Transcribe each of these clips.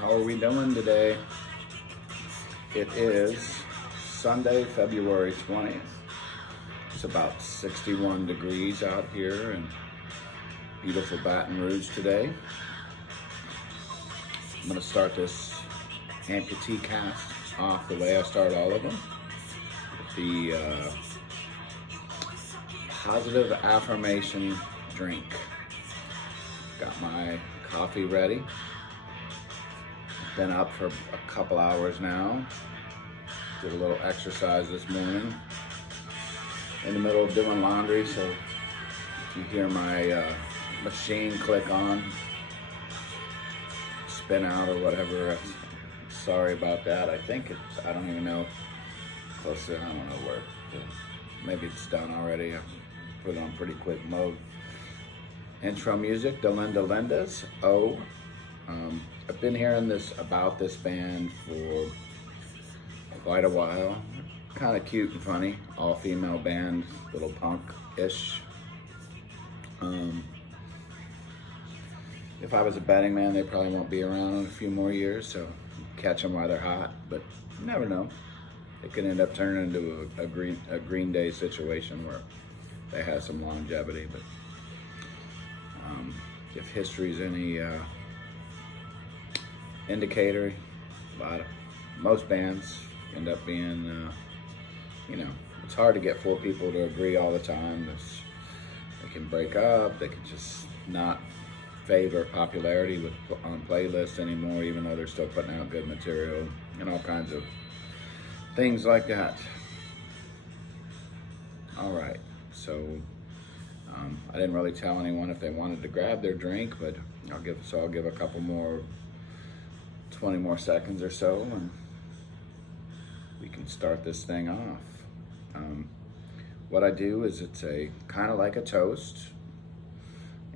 How are we doing today? It is Sunday, February 20th. It's about 61 degrees out here in beautiful Baton Rouge today. I'm going to start this Amputee cast off the way I start all of them. The positive affirmation drink. Got my coffee ready. Been up for a couple hours now. Did a little exercise this morning in the middle of doing laundry, so if you hear my machine click on, spin out or whatever, sorry about that. I think it's, I don't even know, close to, I don't know where, maybe it's done already. I put it on pretty quick mode. Intro music, Delinda Linda's Oh. I've been hearing about this band for quite a while. Kind of cute and funny, all-female band, little punk-ish. If I was a betting man, they probably won't be around in a few more years, so catch them while they're hot, but you never know. It could end up turning into a Green Day situation where they have some longevity, but if history's any indicator, most bands end up being, it's hard to get four people to agree all the time. They can break up, they can just not favor popularity on playlists anymore, even though they're still putting out good material and all kinds of things like that. All right, so I didn't really tell anyone if they wanted to grab their drink, but I'll give a couple more, 20 more seconds or so, and we can start this thing off. What I do is it's a kind of like a toast,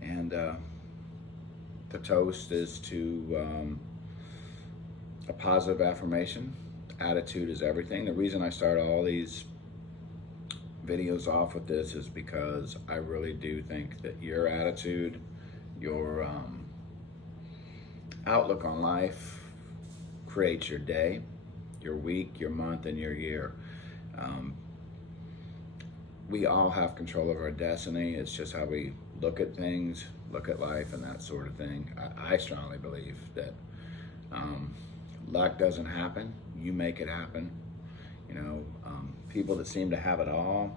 and the toast is to a positive affirmation. Attitude is everything. The reason I start all these videos off with this is because I really do think that your attitude, your outlook on life creates your day, your week, your month, and your year. We all have control of our destiny. It's just how we look at things, look at life, and that sort of thing. I strongly believe that luck doesn't happen. You make it happen. People that seem to have it all,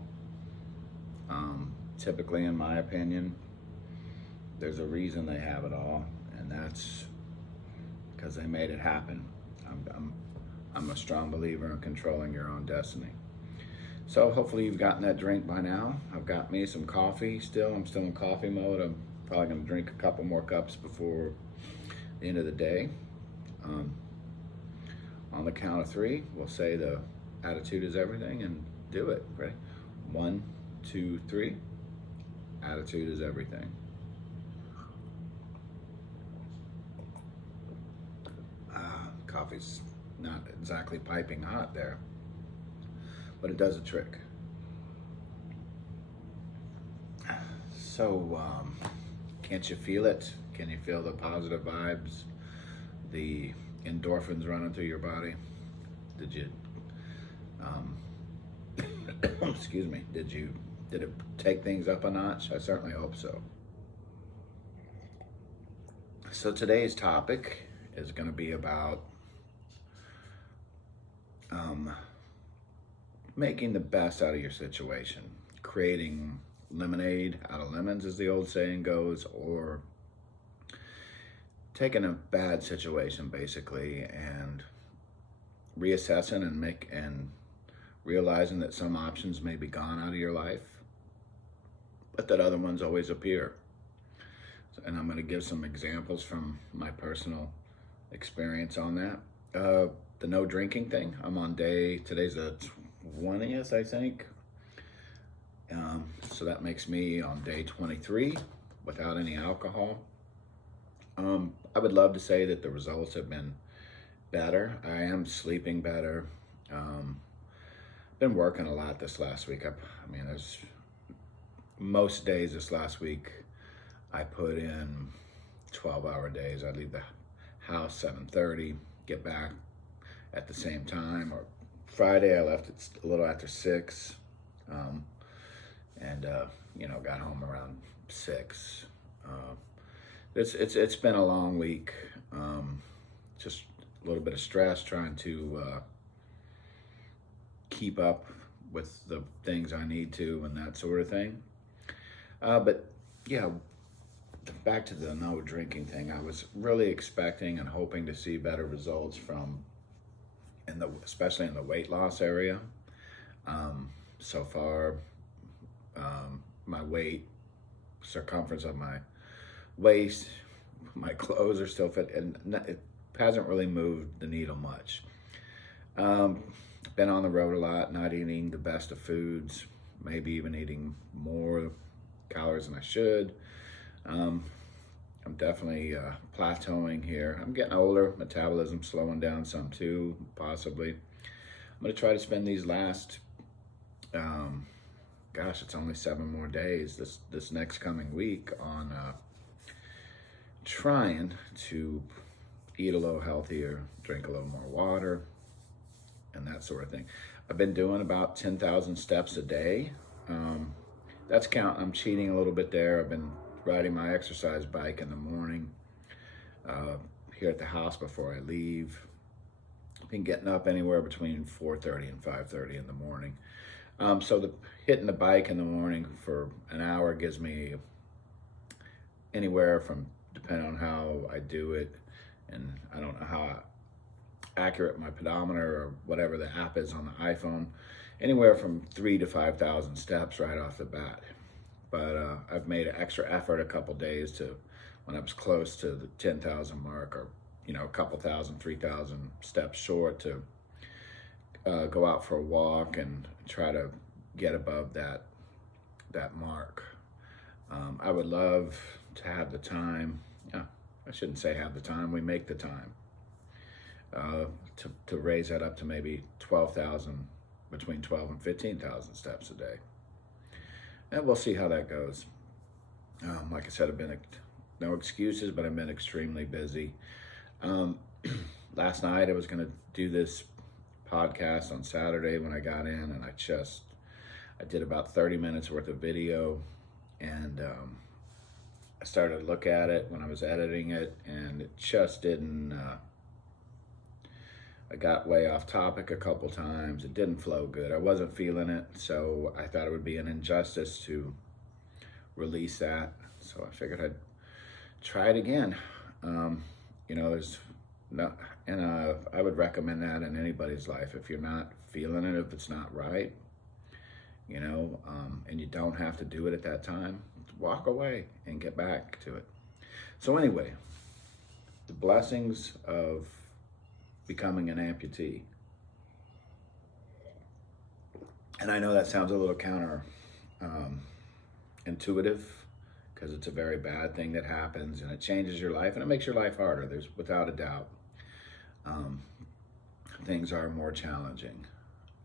typically, in my opinion, there's a reason they have it all, and that's because they made it happen. I'm a strong believer in controlling your own destiny. So hopefully you've gotten that drink by now. I've got me some coffee still. I'm still in coffee mode. I'm probably gonna drink a couple more cups before the end of the day. On the count of three, we'll say the attitude is everything and do it. Ready? 1, 2, 3. Attitude is everything. Coffee's not exactly piping hot there, but it does a trick. So, can't you feel it? Can you feel the positive vibes, the endorphins running through your body? Did you, excuse me, did it take things up a notch? I certainly hope so. So today's topic is going to be about making the best out of your situation, creating lemonade out of lemons, as the old saying goes, or taking a bad situation basically and reassessing and realizing that some options may be gone out of your life, but that other ones always appear. And I'm going to give some examples from my personal experience on that. The no drinking thing, I'm on today's the 20th, I think. So that makes me on day 23 without any alcohol. I would love to say that the results have been better. I am sleeping better. Been working a lot this last week. There's most days this last week I put in 12-hour days. I'd leave the house 7:30, get back at the same time. Or Friday I left it a little after 6, and got home around 6. It's been a long week. Just a little bit of stress trying to keep up with the things I need to and that sort of thing. But yeah, back to the no drinking thing. I was really expecting and hoping to see better results especially in the weight loss area. So far, my weight, circumference of my waist, my clothes are still fit, and it hasn't really moved the needle much. Been on the road a lot, not eating the best of foods, maybe even eating more calories than I should. I'm definitely plateauing here. I'm getting older, metabolism slowing down some too, possibly. I'm gonna try to spend these last, it's only 7 more days, this next coming week on trying to eat a little healthier, drink a little more water, and that sort of thing. I've been doing about 10,000 steps a day. That's counting. I'm cheating a little bit there. I've been riding my exercise bike in the morning here at the house before I leave. I've been getting up anywhere between 4:30 and 5:30 in the morning. So hitting the bike in the morning for an hour gives me anywhere from, depending on how I do it, and I don't know how accurate my pedometer or whatever the app is on the iPhone, anywhere from 3,000 to 5,000 steps right off the bat. But I've made an extra effort a couple days to, when I was close to the 10,000 mark, or a couple thousand, 3,000 steps short, to go out for a walk and try to get above that mark. I would love to have the time. I shouldn't say have the time. We make the time to raise that up to maybe 12,000, between 12 and 15,000 steps a day. And we'll see how that goes. Like I said, I've been, no excuses, but I've been extremely busy. Last night I was going to do this podcast on Saturday when I got in, and I did about 30 minutes worth of video, and I started to look at it when I was editing it, and it just didn't, I got way off topic a couple times. It didn't flow good. I wasn't feeling it, so I thought it would be an injustice to release that. So I figured I'd try it again. There's no, and I would recommend that in anybody's life. If you're not feeling it, if it's not right, and you don't have to do it at that time, walk away and get back to it. So anyway, the blessings of becoming an amputee. And I know that sounds a little counter intuitive, because it's a very bad thing that happens, and it changes your life, and it makes your life harder. There's, without a doubt, things are more challenging.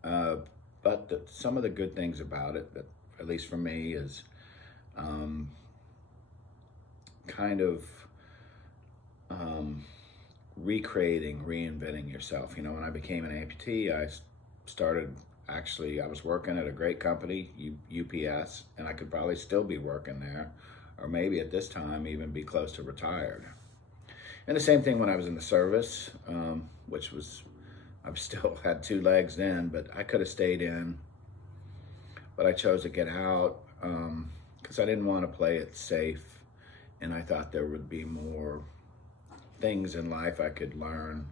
But some of the good things about it, that at least for me, is kind of recreating, reinventing yourself. When I became an amputee, I was working at a great company, UPS, and I could probably still be working there, or maybe at this time even be close to retired. And the same thing when I was in the service, which was, I still had 2 legs then, but I could have stayed in, but I chose to get out because I didn't want to play it safe, and I thought there would be more things in life I could learn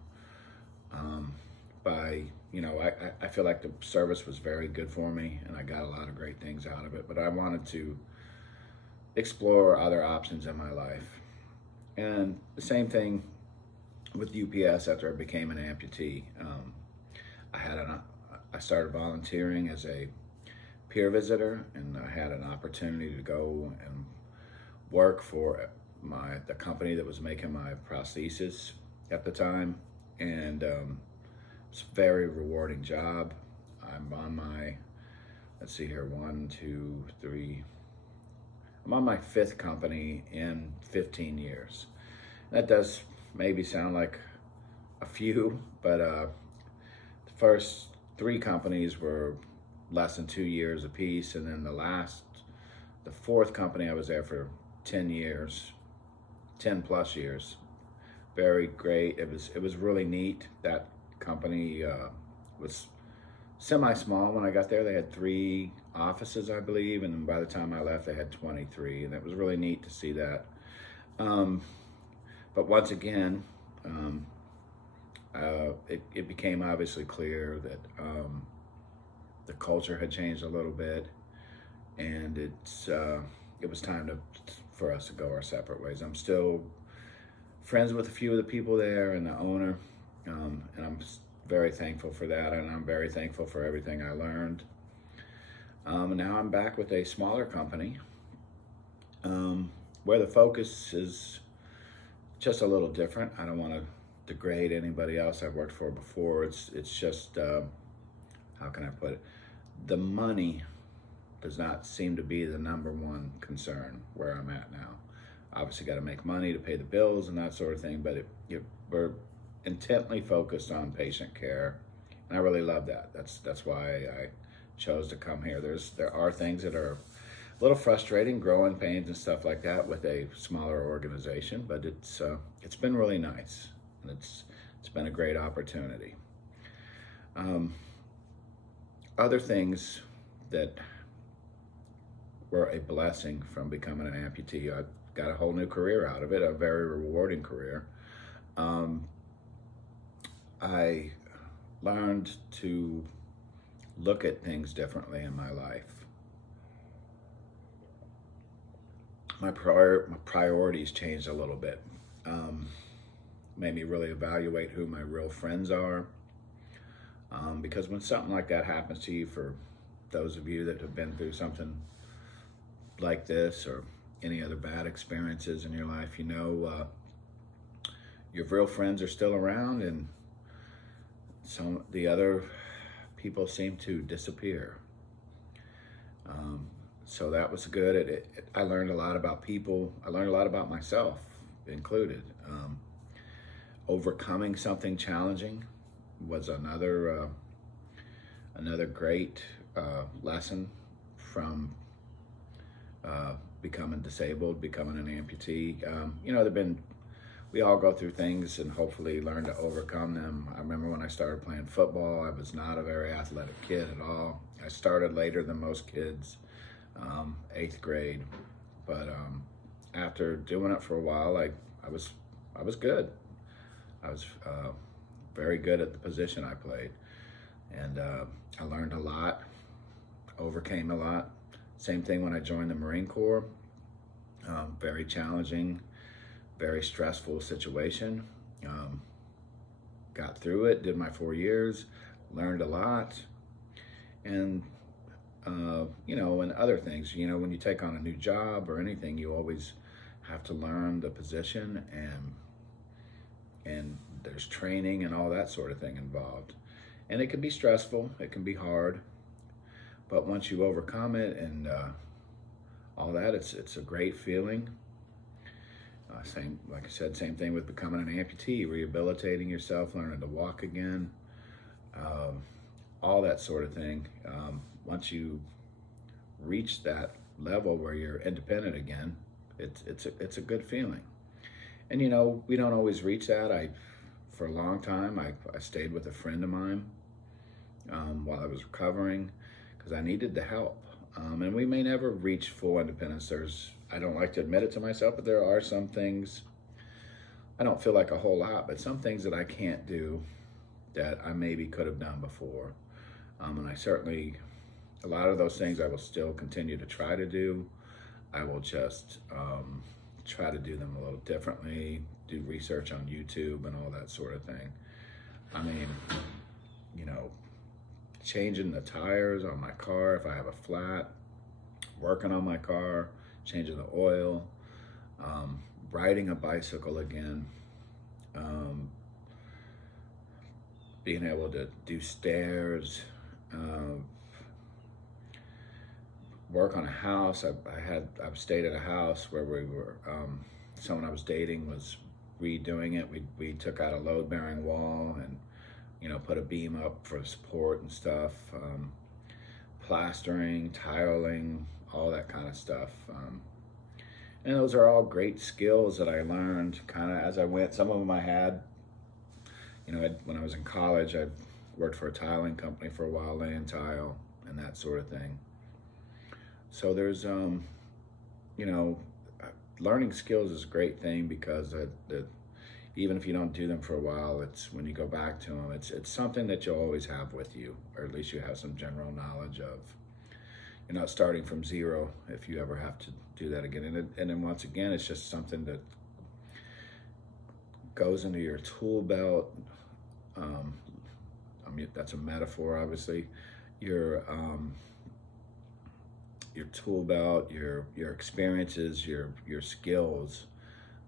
by, I feel like the service was very good for me, and I got a lot of great things out of it, but I wanted to explore other options in my life. And the same thing with UPS after I became an amputee. I started volunteering as a peer visitor, and I had an opportunity to go and work for the company that was making my prosthesis at the time, and it's a very rewarding job. I'm on my, let's see here, 1, 2, 3. I'm on my 5th company in 15 years. That does maybe sound like a few, but the first 3 companies were less than 2 years apiece, and then the fourth company, I was there for 10 years, 10 plus years. Very great. It was really neat. That company was semi-small when I got there. They had 3 offices, I believe, and by the time I left, they had 23, and it was really neat to see that. But once again, it became obviously clear that the culture had changed a little bit, and it was time for us to go our separate ways. I'm still friends with a few of the people there and the owner, and I'm very thankful for that, and I'm very thankful for everything I learned. Now I'm back with a smaller company where the focus is just a little different. I don't want to degrade anybody else I've worked for before. It's just, how can I put it? The money does not seem to be the #1 concern where I'm at now. Obviously got to make money to pay the bills and that sort of thing, but we're intently focused on patient care, and I really love that. That's why I chose to come here. There are things that are a little frustrating, growing pains and stuff like that with a smaller organization, but it's been really nice, and it's been a great opportunity. Other things that were a blessing from becoming an amputee, I got a whole new career out of it, a very rewarding career. I learned to look at things differently in my life. My priorities changed a little bit. Made me really evaluate who my real friends are. Because when something like that happens to you, for those of you that have been through something like this or any other bad experiences in your life, you know your real friends are still around, and the other people seem to disappear. So that was good. I learned a lot about people. I learned a lot about myself included. Overcoming something challenging was another great lesson from becoming disabled, becoming an amputee. You know, we all go through things and hopefully learn to overcome them. I remember when I started playing football, I was not a very athletic kid at all. I started later than most kids, 8th grade. But after doing it for a while, I was good. I was very good at the position I played. And I learned a lot, overcame a lot. Same thing when I joined the Marine Corps. Very challenging, very stressful situation. Got through it, did my 4 years, learned a lot. And, you know, and other things, you know, when you take on a new job or anything, you always have to learn the position, and there's training and all that sort of thing involved. And it can be stressful, it can be hard, but once you overcome it and all that, it's a great feeling. Like I said, same thing with becoming an amputee, rehabilitating yourself, learning to walk again, all that sort of thing. Once you reach that level where you're independent again, it's a good feeling. And you know, we don't always reach that. For a long time, I stayed with a friend of mine while I was recovering because I needed the help. And we may never reach full independence. I don't like to admit it to myself, but there are some things, I don't feel like a whole lot, but some things that I can't do that I maybe could have done before. And I certainly, a lot of those things I will still continue to try to do. I will just try to do them a little differently, do research on YouTube and all that sort of thing. I mean, you know, changing the tires on my car if I have a flat, working on my car, changing the oil, riding a bicycle again, being able to do stairs, work on a house. I've stayed at a house where we were, someone I was dating was redoing it. We took out a load-bearing wall and, put a beam up for support and stuff, plastering, tiling, all that kind of stuff. And those are all great skills that I learned kind of as I went. Some of them I had, when I was in college, I worked for a tiling company for a while, laying tile and that sort of thing. So there's, learning skills is a great thing because even if you don't do them for a while, it's when you go back to them, it's something that you'll always have with you, or at least you have some general knowledge of. You're not starting from zero if you ever have to do that again. And then once again, it's just something that goes into your tool belt. That's a metaphor, obviously. Your tool belt, your experiences, your skills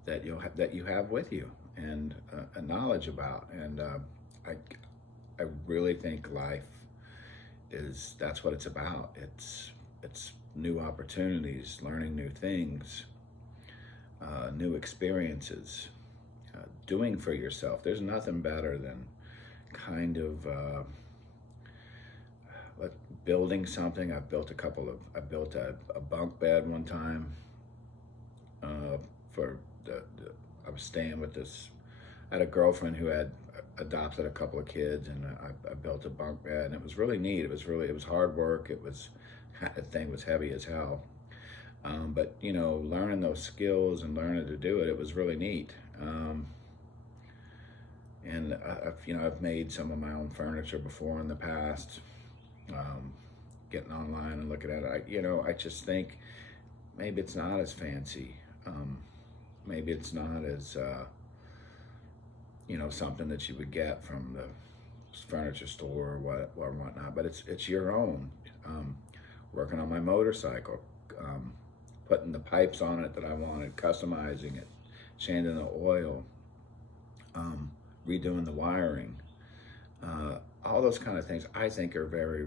that you have with you, and a knowledge about. And I really think life that's what it's about. It's new opportunities, learning new things, new experiences, doing for yourself. There's nothing better than kind of building something. I built a bunk bed one time for I was staying with this. I had a girlfriend who had adopted a couple of kids, and I built a bunk bed, and it was really neat. It was hard work. The thing was heavy as hell. But learning those skills and learning to do it, it was really neat. And I've made some of my own furniture before in the past. Getting online and looking at it, I just think maybe it's not as fancy. Maybe it's not as something that you would get from the furniture store or whatnot, but it's your own. Working on my motorcycle, putting the pipes on it that I wanted, customizing it, changing the oil, redoing the wiring, all those kind of things I think are very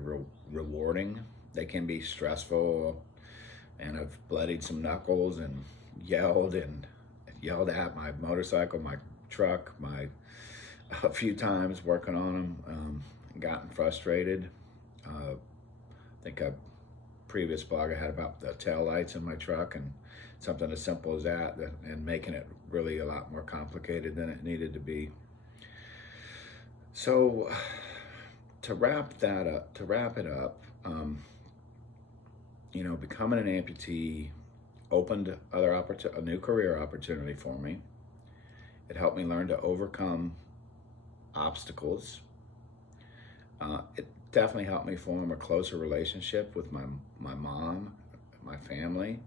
rewarding. They can be stressful, and I've bloodied some knuckles and yelled at my motorcycle, my truck, a few times working on them, gotten frustrated. I think a previous blog I had about the tail lights in my truck, and something as simple as that, and making it really a lot more complicated than it needed to be. So to wrap it up, becoming an amputee opened a new career opportunity for me. It helped me learn to overcome obstacles. It definitely helped me form a closer relationship with my mom, my family.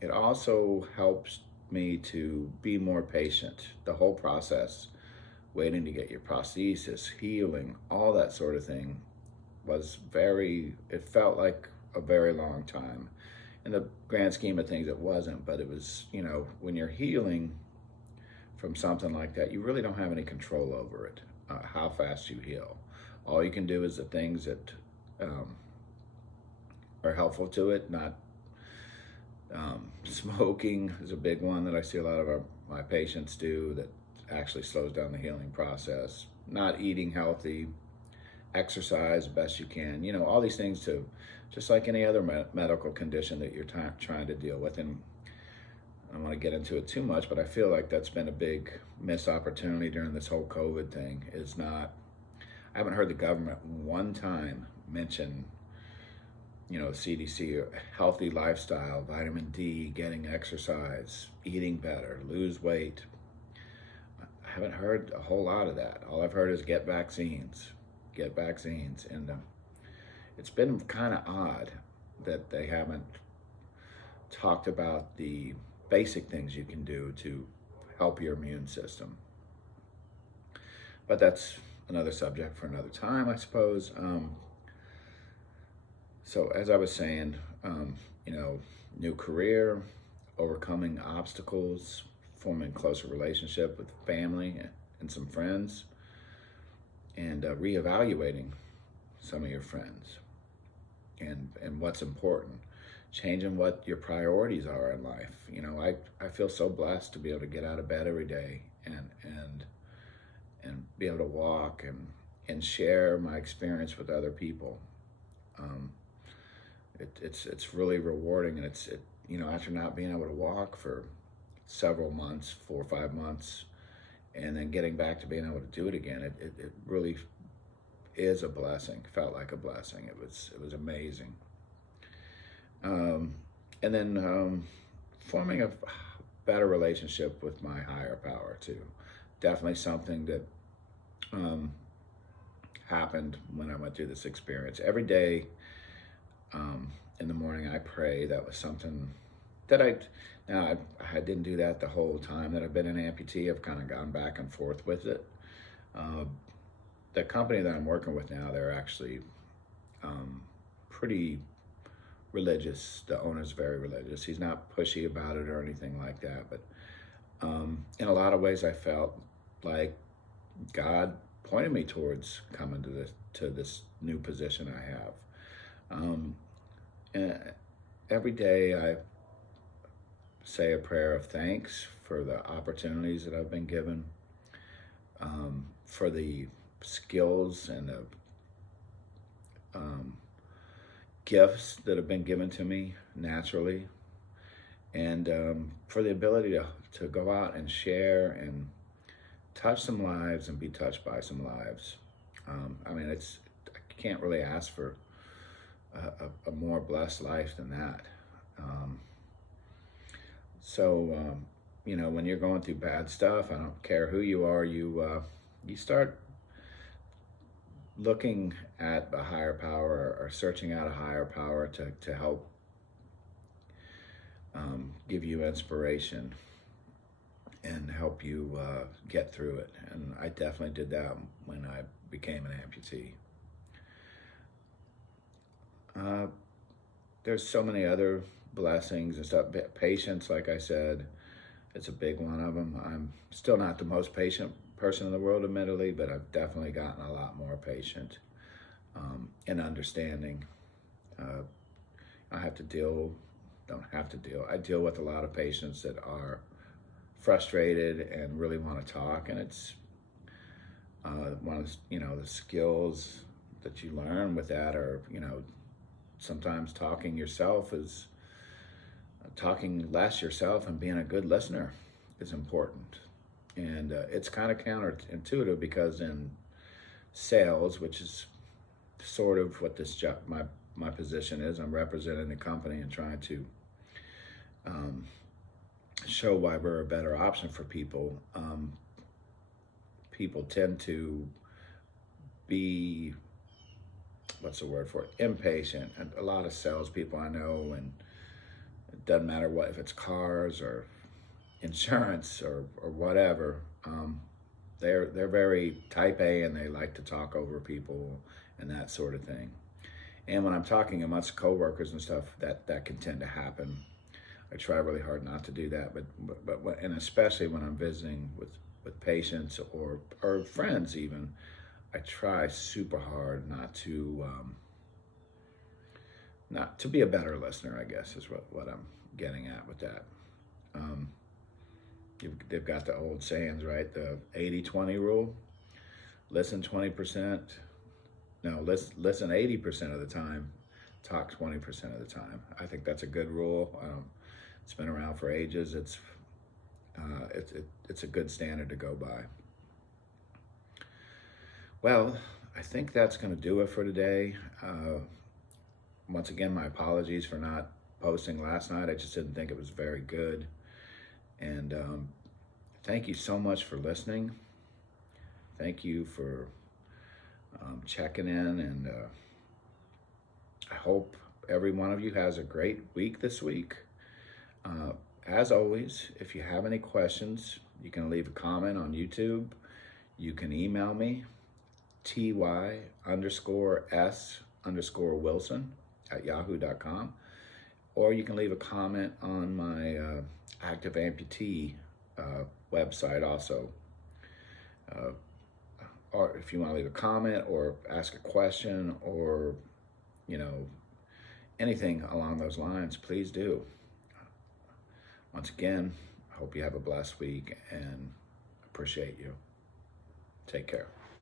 It also helps me to be more patient. The whole process, waiting to get your prosthesis, healing, all that sort of thing it felt like a very long time. In the grand scheme of things, it wasn't, but it was, when you're healing from something like that, you really don't have any control over it, how fast you heal. All you can do is the things that are helpful to it. Not smoking is a big one that I see a lot of my patients do that actually slows down the healing process. Not eating healthy, exercise the best you can, all these things just like any other medical condition that you're trying to deal with. And I don't want to get into it too much, but I feel like that's been a big missed opportunity during this whole COVID thing. I haven't heard the government one time mention, CDC, or healthy lifestyle, vitamin D, getting exercise, eating better, lose weight. I haven't heard a whole lot of that. All I've heard is get vaccines. And it's been kind of odd that they haven't talked about the basic things you can do to help your immune system. But that's another subject for another time, I suppose. So as I was saying, new career, overcoming obstacles, forming closer relationship with family and some friends, and reevaluating some of your friends and what's important, changing what your priorities are in life. You know, I feel so blessed to be able to get out of bed every day and be able to walk and share my experience with other people. Um, it's really rewarding, and you know, after not being able to walk for several months, 4 or 5 months, and then getting back to being able to do it again, it really is a blessing. Felt like a blessing. It was amazing. And then forming a better relationship with my higher power too. Definitely something that happened when I went through this experience. Every day in the morning I pray. That was something that I didn't do that the whole time that I've been an amputee. I've kind of gone back and forth with it. The company that I'm working with now, they're actually pretty religious. The owner's very religious. He's not pushy about it or anything like that, but in a lot of ways I felt like God pointed me towards coming to this new position I have. And every day I say a prayer of thanks for the opportunities that I've been given, for the skills and the gifts that have been given to me naturally, and for the ability to go out and share and touch some lives and be touched by some lives. I mean, I can't really ask for a more blessed life than that. You know, when you're going through bad stuff, I don't care who you are, you start looking at a higher power or searching out a higher power to help give you inspiration and help you get through it. And I definitely did that when I became an amputee. There's so many other blessings and stuff. Patience, like I said, it's a big one of them. I'm still not the most patient person in the world, admittedly, but I've definitely gotten a lot more patient and understanding. I deal with a lot of patients that are frustrated and really want to talk, and it's one of the skills that you learn with that are, sometimes talking less yourself and being a good listener is important. And it's kind of counterintuitive because in sales, which is sort of what this job, my position is, I'm representing the company and trying to show why we're a better option for people. People tend to be, what's the word for it, impatient. And a lot of salespeople I know, and it doesn't matter what, if it's cars or insurance or whatever, they're very type A, and they like to talk over people and that sort of thing. And when I'm talking amongst coworkers and stuff, that can tend to happen. I try really hard not to do that, but and especially when I'm visiting with patients or friends even, I try super hard not to be a better listener, I guess is what I'm getting at with that. They've got the old sayings, right? The 80-20 rule. Listen 20%. No, listen 80% of the time. Talk 20% of the time. I think that's a good rule. It's been around for ages. It's a good standard to go by. Well, I think that's going to do it for today. Once again, my apologies for not posting last night. I just didn't think it was very good. And thank you so much for listening. Thank you for checking in, and I hope every one of you has a great week this week. As always, if you have any questions, you can leave a comment on YouTube. You can email me, ty_s_wilson@yahoo.com, or you can leave a comment on my Active Amputee website also. Or if you want to leave a comment or ask a question, or anything along those lines, please do. Once again, I hope you have a blessed week and appreciate you. Take care.